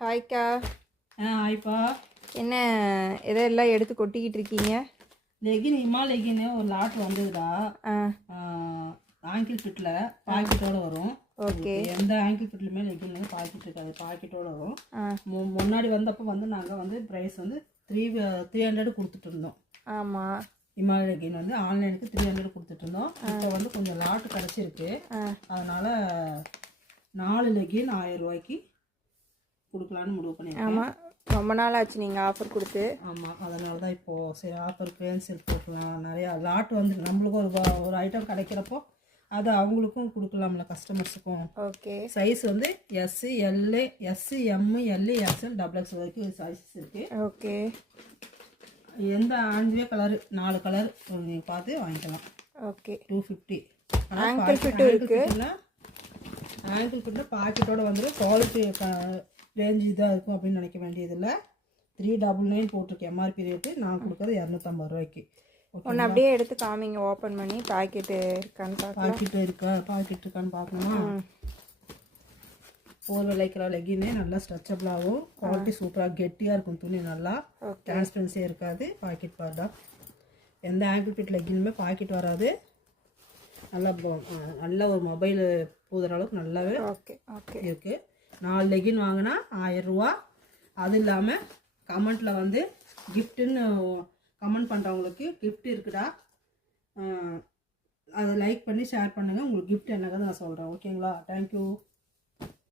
ஹாய்க்கா. ஹாய்ப்பா. என்ன எதெல்லாம் எடுத்து கொட்டிக்கிட்டு இருக்கீங்க? லெகின் இமா லெகின்னு ஒரு லாட் வந்ததுடா. ஆ ஆங்கிள் ஃபிட்டில் பாக்கெட்டோடு வரும். ஓகே. எந்த ஆங்கிள் ஃபிட்லையுமே லெகின் பாக்கெட் இருக்காது, பாக்கெட்டோடு வரும். முன்னாடி வந்தப்போ வந்து நாங்கள் வந்து ப்ரைஸ் வந்து 300 கொடுத்துட்டு இருந்தோம். ஆமாம். இமா லெகின் வந்து ஆன்லைனுக்கு 300 கொடுத்துட்டு இருந்தோம். இப்போ வந்து கொஞ்சம் லாட்டு கிடச்சிருக்கு. அதனால் 4 லெகின் 1000 ரூபாய்க்கு கொடுக்கலான்னு முடிவு பண்ணியிருக்கேன். ஆமாம், ரொம்ப நாள் ஆச்சு நீங்கள் ஆஃபர் கொடுத்து. ஆமாம், அதனால தான் இப்போது சரி ஆஃபர் கேன்சல் போட்டுக்கலாம். நிறையா லாட் வந்து நம்மளுக்கு ஒரு ஐட்டம் கிடைக்கிறப்போ அது அவங்களுக்கும் கொடுக்கலாம்ல, கஸ்டமர்ஸுக்கும். ஓகே. சைஸ் வந்து S L S M L XL XXX வரைக்கும் சைஸஸ் இருக்குது. ஓகே. எந்த ஆண்ட்வே கலரு 4 கலர் நீங்கள் பார்த்து வாங்கிக்கலாம். ஓகே. 250. ஆங்கிள் ஃபிட்டும் இருக்குது. ஆங்கிள் ஃபிட்டில் பாக்கெட்டோட வந்துடும். குவாலிட்டி ரேஞ்ச் இதாக இருக்கும் அப்படின்னு நினைக்க வேண்டியதில்லை. 399 போட்டிருக்கு எம்ஆர்பி ரேட்டு. நான் கொடுக்குறது 250 ரூபாய்க்கு. ஒன்று அப்படியே எடுத்து காமிங்க, ஓப்பன் பண்ணி பாக்கெட்டு இருக்கான்னு பார்க்கலாம். பாக்கெட் இருக்கான்னு பார்க்கணுமா? ஒரு லைக்கிற லெகின்னு நல்லா ஸ்ட்ரெச்சபிளாகவும் குவாலிட்டி சூப்பராக கெட்டியாக இருக்கும். துணி நல்லா டிரான்ஸ்பரன்சியாக இருக்காது. பாக்கெட் பார்த்தா எந்த ஆங்கிள் ஃபிட் லெகினுமே பாக்கெட் வராது. நல்ல ஒரு மொபைல் போதுற அளவுக்கு நல்லாவே இருக்குது. 4 லெகின் வாங்கினா 1000 ரூபா. அது இல்லாமல் கமெண்ட்டில் வந்து கிஃப்ட்டுன்னு கமெண்ட் பண்ணுறவங்களுக்கு கிஃப்ட் இருக்குடா, அதை லைக் பண்ணி ஷேர் பண்ணுங்கள். உங்களுக்கு கிஃப்ட் என்னங்கிறத நான் சொல்கிறேன். ஓகேங்களா? தேங்க்யூ.